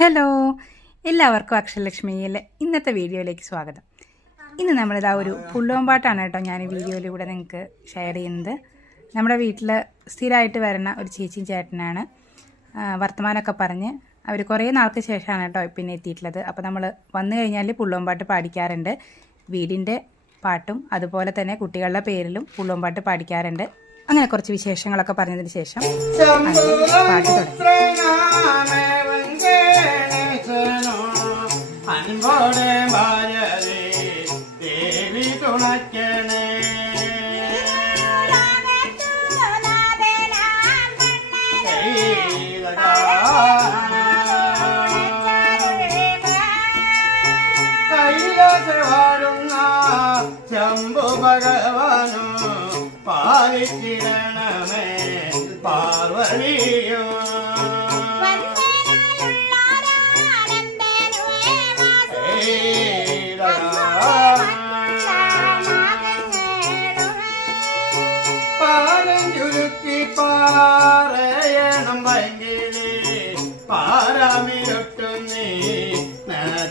Hello എല്ലാവർക്കും അക്ഷരലക്ഷ്മിയിലെ ഇന്നത്തെ വീഡിയോയിലേക്ക് സ്വാഗതം. ഇന്ന് നമ്മളിതാ ഒരു പുള്ളോമ്പാട്ടാണ് കേട്ടോ ഞാൻ ഈ വീഡിയോയിലൂടെ നിങ്ങൾക്ക് ഷെയർ ചെയ്യുന്നത്. നമ്മുടെ വീട്ടിൽ സ്ഥിരമായിട്ട് വരുന്ന ഒരു ചേച്ചിയും ചേട്ടനാണ്. വർത്തമാനമൊക്കെ പറഞ്ഞ് അവർ കുറേ നാൾക്ക് ശേഷമാണ് കേട്ടോ പിന്നെ എത്തിയിട്ടുള്ളത്. അപ്പോൾ നമ്മൾ വന്നു കഴിഞ്ഞാൽ പുള്ളോമ്പാട്ട് പാടിക്കാറുണ്ട്. വീടിന്റെ പാട്ടും അതുപോലെ തന്നെ കുട്ടികളുടെ പേരിലും പുള്ളോമ്പാട്ട് പാടിക്കാറുണ്ട്. അങ്ങനെ കുറച്ച് വിശേഷങ്ങളൊക്കെ പറഞ്ഞതിന് ശേഷം പാട്ട് തുടങ്ങി. കൈലാസവാടുന്ന ശംഭു ഭഗവാനു പാലിച്ചിടണമേ പാർവണിയോ പാലം ചുരുക്കി പാറയണം ഭയങ്കിലേ പാരാമിരൊട്ടു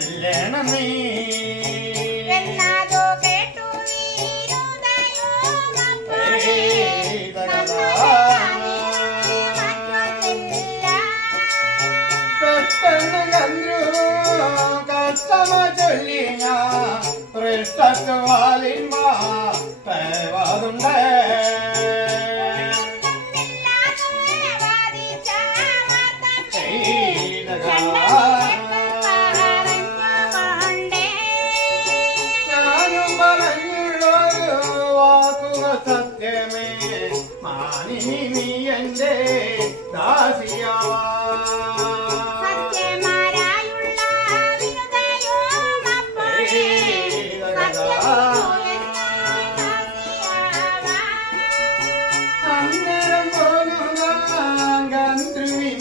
ചൊല്ലണം നീ പെട്ടെന്ന് കണ്ടു കഷ്ടമ ചൊല്ലിയ പൃഷ്ടത്തു വാലിന്മ நீ என்றே தாசியாவா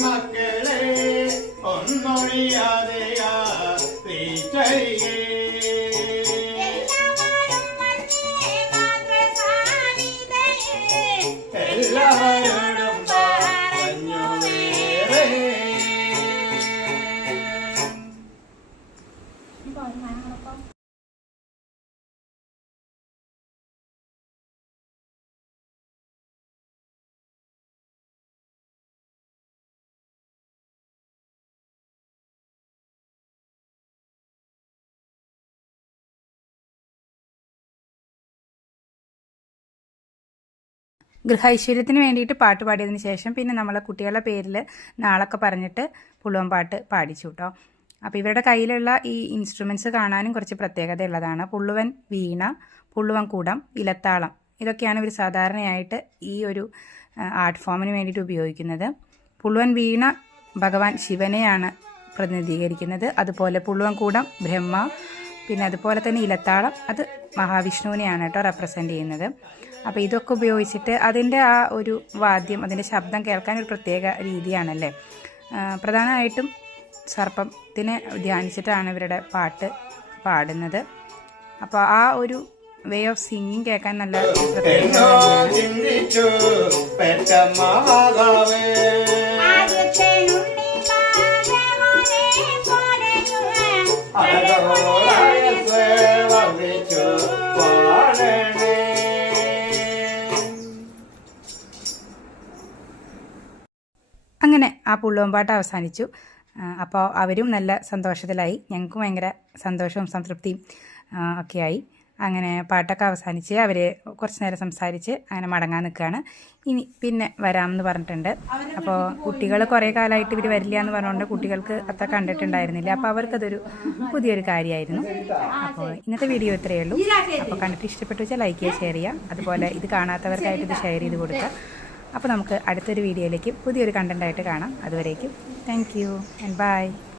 மக்களே ஒன்னொழியாதையா தீச்சரியே love. ഗൃഹൈശ്വര്യത്തിന് വേണ്ടിയിട്ട് പാട്ട് പാടിയതിന് ശേഷം പിന്നെ നമ്മളെ കുട്ടികളുടെ പേരിൽ നാളൊക്കെ പറഞ്ഞിട്ട് പുളുവൻ പാട്ട് പാടിച്ചു കേട്ടോ അപ്പോൾ ഇവരുടെ കയ്യിലുള്ള ഈ ഇൻസ്ട്രുമെന്റ്സ് കാണാനും കുറച്ച് പ്രത്യേകതയുള്ളതാണ് പുള്ളുവൻ വീണ പുള്ളുവൻ കൂടം ഇലത്താളം. ഇതൊക്കെയാണ് ഇവർ സാധാരണയായിട്ട് ഈ ഒരു ആർട്ട് ഫോമിന് വേണ്ടിയിട്ട് ഉപയോഗിക്കുന്നത്. പുള്ളുവൻ വീണ ഭഗവാൻ ശിവനെയാണ് പ്രതിനിധീകരിക്കുന്നത്. അതുപോലെ പുള്ളുവൻ കൂടം ബ്രഹ്മ പിന്നെ അതുപോലെ തന്നെ ഇലത്താളം. അത് മഹാവിഷ്ണുവിനെയാണ് കേട്ടോ റെപ്രസെന്റ് ചെയ്യുന്നത്. അപ്പോൾ ഇതൊക്കെ ഉപയോഗിച്ചിട്ട് അതിന്റെ ആ ഒരു വാദ്യം അതിന്റെ ശബ്ദം കേൾക്കാൻ ഒരു പ്രത്യേക രീതിയാണല്ലേ? പ്രധാനമായിട്ടും സർപ്പത്തിനെ ധ്യാനിച്ചിട്ടാണ് ഇവരുടെ പാട്ട് പാടുന്നത്. അപ്പോൾ ആ ഒരു വേ ഓഫ് സിംഗിങ് കേൾക്കാൻ നല്ല പ്രത്യേക ആ പുള്ളുവമ്പാട്ട് അവസാനിച്ചു. അപ്പോൾ അവരും നല്ല സന്തോഷത്തിലായി. ഞങ്ങൾക്കും ഭയങ്കര സന്തോഷവും സംതൃപ്തിയും ഒക്കെയായി. അങ്ങനെ പാട്ടൊക്കെ അവസാനിച്ച് അവർ കുറച്ച് നേരം സംസാരിച്ച് അങ്ങനെ മടങ്ങാൻ നിൽക്കുകയാണ്. ഇനി പിന്നെ വരാമെന്ന് പറഞ്ഞിട്ടുണ്ട്. അപ്പോൾ കുട്ടികൾ കുറേ കാലമായിട്ട് ഇവർ വരില്ല എന്ന് പറഞ്ഞുകൊണ്ട് കുട്ടികൾക്ക് അത്ര കണ്ടിട്ടുണ്ടായിരുന്നില്ല. അപ്പോൾ അവർക്കതൊരു പുതിയൊരു കാര്യമായിരുന്നു. അപ്പോൾ ഇന്നത്തെ വീഡിയോ ഇത്രയേ ഉള്ളൂ. അപ്പോൾ കണ്ടിട്ട് ഇഷ്ടപ്പെട്ടു വെച്ചാൽ ലൈക്ക് ചെയ്യുക ഷെയർ ചെയ്യുക. അതുപോലെ ഇത് കാണാത്തവർക്കായിട്ട് ഇത് ഷെയർ ചെയ്ത് കൊടുക്കുക. അപ്പോൾ നമുക്ക് അടുത്തൊരു വീഡിയോയിലേക്ക് പുതിയൊരു കണ്ടന്റായിട്ട് കാണാം. അതുവരേക്കും താങ്ക് യു ആൻഡ് ബൈ